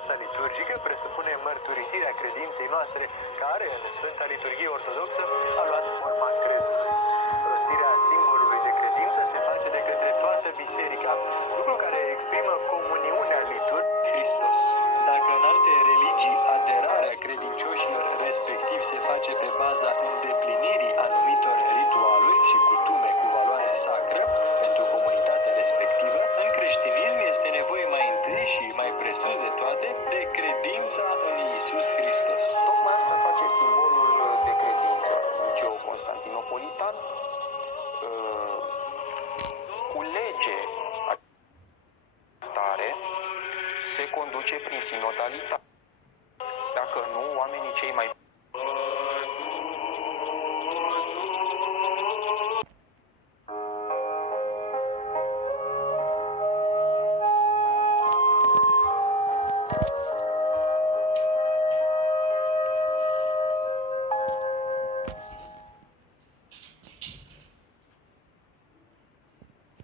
viața liturgică presupune mărturisirea credinței noastre, care în Sfânta Liturghie Ortodoxă se conduce prin sinodalitate. Dacă nu, oamenii cei mai